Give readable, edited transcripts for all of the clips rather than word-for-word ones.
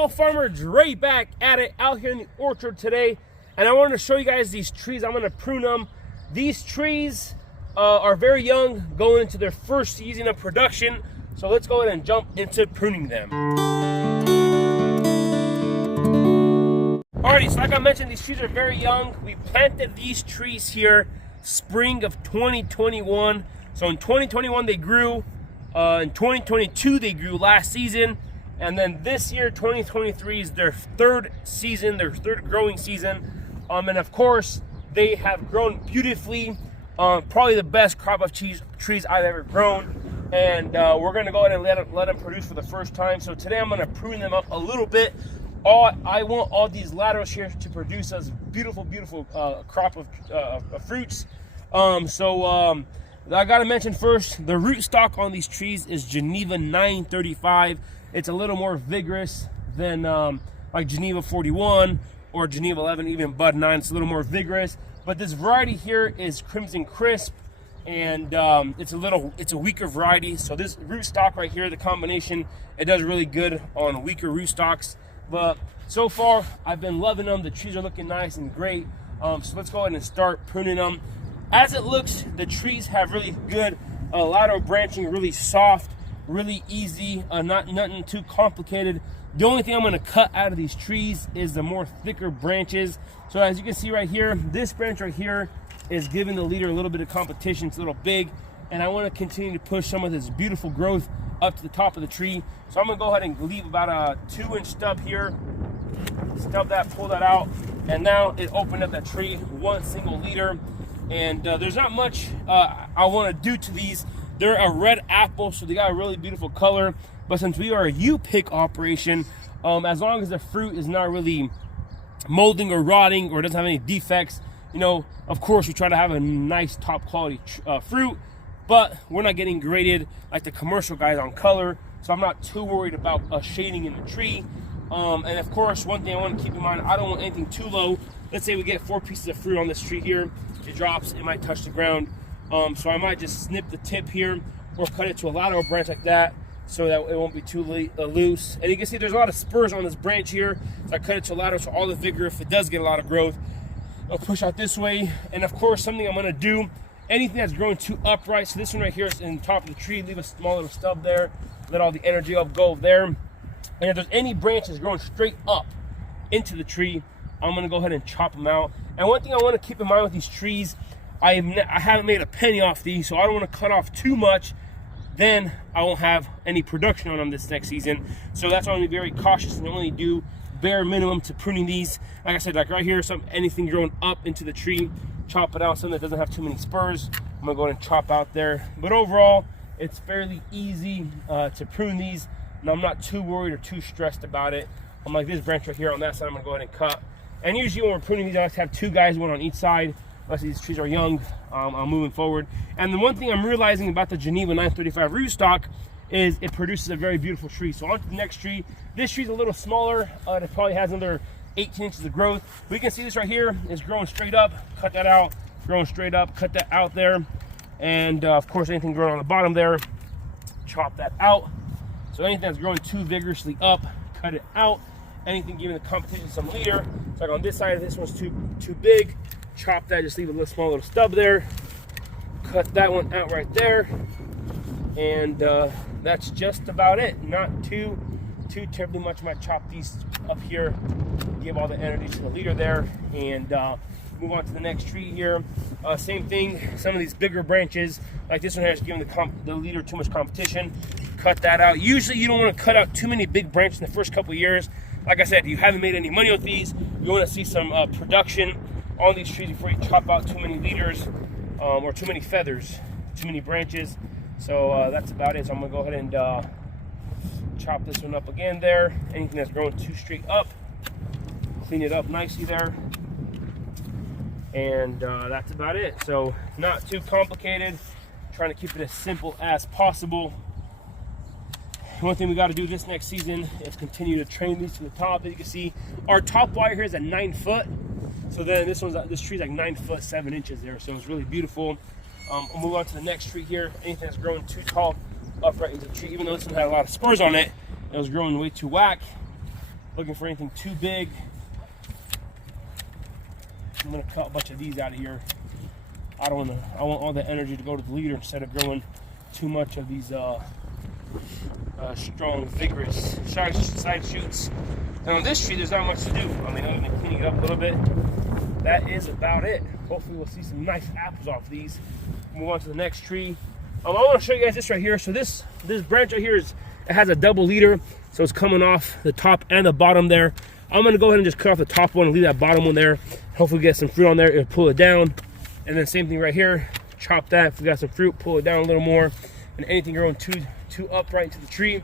Cattle farmer Dre back at it out here in the orchard today, and I wanted to show you guys these trees. I'm going to prune them. These trees are very young, going into their first season of production, so let's go ahead and jump into pruning them. Alrighty, so like I mentioned, these trees are very young. We planted these trees here spring of 2021. So in 2021 they grew, in 2022 they grew last season, and then this year 2023 is their third season, their third growing season. And of course they have grown beautifully. Probably the best crop of trees I've ever grown, and we're gonna go ahead and let them produce for the first time. So today I'm gonna prune them up a little bit. I want all these laterals here to produce us beautiful crop of fruits. I gotta mention first, the root stock on these trees is Geneva 935. It's a little more vigorous than like Geneva 41 or Geneva 11, even Bud 9. It's a little more vigorous. But this variety here is Crimson Crisp, and it's a weaker variety. So this root stock right here, the combination, it does really good on weaker root stocks. But so far, I've been loving them. The trees are looking nice and great. So let's go ahead and start pruning them. As it looks, the trees have really good lateral branching, really soft, really easy, nothing too complicated. The only thing I'm going to cut out of these trees is the more thicker branches. So as you can see right here, this branch right here is giving the leader a little bit of competition. It's a little big, and I want to continue to push some of this beautiful growth up to the top of the tree. So I'm going to go ahead and leave about a 2-inch stub here. Stub that, pull that out, and now it opened up that tree, one single leader. And there's not much I want to do to these. They're a red apple, so they got a really beautiful color. But since we are a U-pick operation, as long as the fruit is not really molding or rotting or doesn't have any defects, you know, of course we try to have a nice top quality fruit, but we're not getting graded like the commercial guys on color, so I'm not too worried about shading in the tree. And of course, one thing I want to keep in mind, I don't want anything too low. Let's say we get 4 pieces of fruit on this tree here. It drops, it might touch the ground. So I might just snip the tip here or cut it to a lateral branch like that so that it won't be too loose. And you can see there's a lot of spurs on this branch here. So I cut it to a lateral, so all the vigor, if it does get a lot of growth, I'll push out this way. And of course, something I'm gonna do, anything that's growing too upright, so this one right here is in the top of the tree, leave a small little stub there, let all the energy go there. And if there's any branches growing straight up into the tree, I'm gonna go ahead and chop them out. And one thing I wanna keep in mind with these trees, I haven't made a penny off these, so I don't wanna cut off too much. Then I won't have any production on them this next season. So that's why I'm gonna be very cautious and only do bare minimum to pruning these. Like I said, like right here, anything growing up into the tree, chop it out. Something that doesn't have too many spurs, I'm gonna go ahead and chop out there. But overall, it's fairly easy to prune these, and I'm not too worried or too stressed about it. I'm like this branch right here on that side, I'm gonna go ahead and cut. And usually when we're pruning these, I like to have 2 guys, one on each side. Unless these trees are young, I'm moving forward. And the one thing I'm realizing about the Geneva 935 rootstock is it produces a very beautiful tree. So on to the next tree. This tree's a little smaller. It probably has another 18 inches of growth. We can see this right here is growing straight up. Cut that out, growing straight up, cut that out there. And of course, anything growing on the bottom there, chop that out. So anything that's growing too vigorously up, cut it out. Anything giving the competition some leader. So like on this side, this one's too big. Chop that, just leave a small little stub there. Cut that one out right there. And that's just about it. Not too terribly much. I might chop these up here, give all the energy to the leader there, and move on to the next tree here. Same thing, some of these bigger branches, like this one here, is giving the leader too much competition. Cut that out. Usually you don't want to cut out too many big branches in the first couple of years. Like I said, you haven't made any money with these. You want to see some production on these trees before you chop out too many leaders or too many feathers, too many branches. So that's about it. So I'm gonna go ahead and chop this one up again there. Anything that's growing too straight up, clean it up nicely there. And that's about it. So not too complicated, trying to keep it as simple as possible. One thing we got to do this next season is continue to train these to the top. As you can see, our top wire here is at 9 foot. So then this tree's like 9 foot 7 inches there. So it's really beautiful. We'll move on to the next tree here. Anything that's growing too tall, upright into the tree. Even though this one had a lot of spurs on it, it was growing way too whack. looking for anything too big. I'm gonna cut a bunch of these out of here. I want all the energy to go to the leader instead of growing too much of these strong, vigorous side shoots. And on this tree, there's not much to do. I mean, I'm gonna clean it up a little bit. That is about it. Hopefully we'll see some nice apples off these. Move on to the next tree. I want to show you guys this right here. So this branch right here it has a double leader, so it's coming off the top and the bottom there. I'm gonna go ahead and just cut off the top one and leave that bottom one there. Hopefully get some fruit on there. It'll pull it down. And then same thing right here. Chop that. If we got some fruit, pull it down a little more. And anything growing too upright to the tree,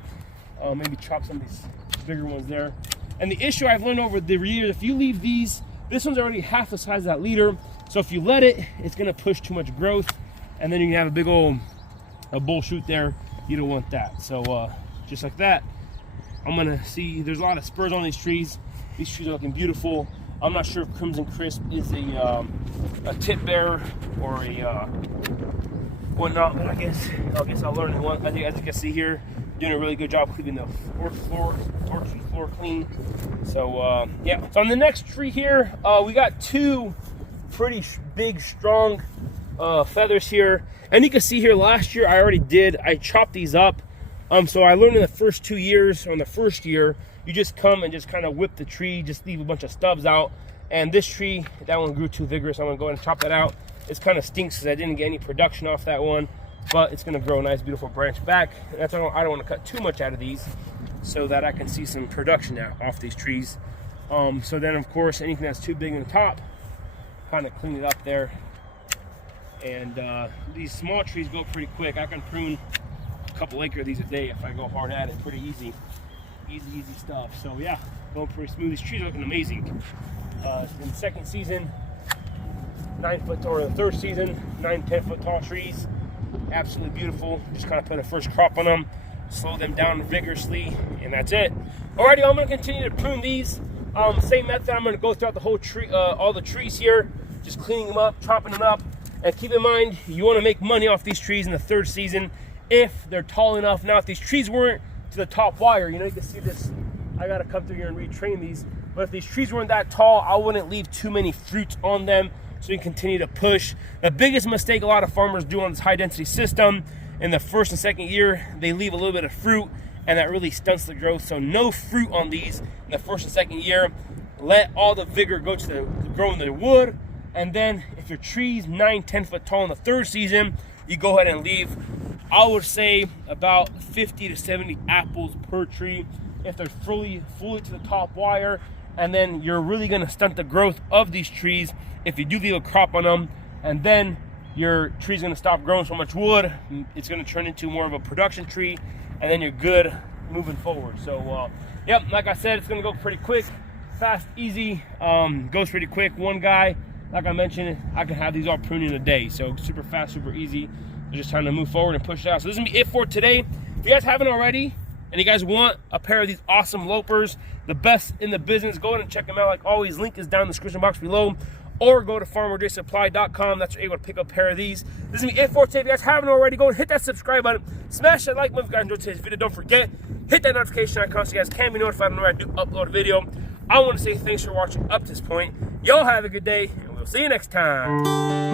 maybe chop some of these bigger ones there. And the issue I've learned over the years, if you leave these, this one's already half the size of that leader. So if you let it, it's gonna push too much growth, and then you can have a big old bull shoot there. You don't want that. So just like that, I'm gonna see. There's a lot of spurs on these trees. These trees are looking beautiful. I'm not sure if Crimson Crisp is a tip bearer or a whatnot, but I guess I'll learn in one. I think, as you can see here, doing a really good job keeping the orchard floor clean. So yeah. So on the next tree here, we got two pretty big, strong feathers here, and you can see here last year I chopped these up. So I learned in the first 2 years, or in the first year, you just come and just kind of whip the tree, just leave a bunch of stubs out. And this tree, that one grew too vigorous. I'm gonna go ahead and chop that out. It kind of stinks because I didn't get any production off that one, but it's gonna grow a nice, beautiful branch back. And that's why I don't want to cut too much out of these, so that I can see some production now off these trees. So then, of course, anything that's too big in the top, kind of clean it up there. And these small trees go pretty quick. I can prune a couple acre of these a day if I go hard at it. Pretty easy stuff. So yeah, going pretty smooth. These trees are looking amazing. In the second season, 9 foot tall, or the third season, 9-10 foot tall trees. Absolutely beautiful. Just kind of put a first crop on them, slow them down vigorously, and that's it. Alrighty, I'm going to continue to prune these. Same method. I'm going to go throughout the whole tree, all the trees here, just cleaning them up, chopping them up. And keep in mind, you want to make money off these trees in the third season if they're tall enough. Now, if these trees weren't to the top wire, you know, you can see this. I got to come through here and retrain these. But if these trees weren't that tall, I wouldn't leave too many fruits on them, so you can continue to push. The biggest mistake a lot of farmers do on this high density system, in the first and second year, they leave a little bit of fruit, and that really stunts the growth. So no fruit on these in the first and second year. Let all the vigor go to the growing the wood. And then if your tree's 9-10 foot tall in the third season, you go ahead and leave, I would say, about 50 to 70 apples per tree if they're fully to the top wire. And then you're really gonna stunt the growth of these trees if you do leave a crop on them. And then your tree's gonna stop growing so much wood. It's gonna turn into more of a production tree, and then you're good moving forward. So yep, like I said, it's gonna go pretty quick, fast, easy, goes pretty quick. One guy, like I mentioned, I can have these all pruned in a day. So super fast, super easy. We're just trying to move forward and push it out. So this is gonna be it for today. If you guys haven't already, and you guys want a pair of these awesome lopers, the best in the business, go ahead and check them out. Like always, link is down in the description box below, or go to farmerdresupply.com. That's where you're able to pick up a pair of these. This is gonna be it for today. If you guys haven't already, go and hit that subscribe button, smash that like button if you guys enjoyed today's video. Don't forget, hit that notification icon so you guys can be notified whenever I do upload a video. I want to say thanks for watching up to this point. Y'all have a good day, and we'll see you next time.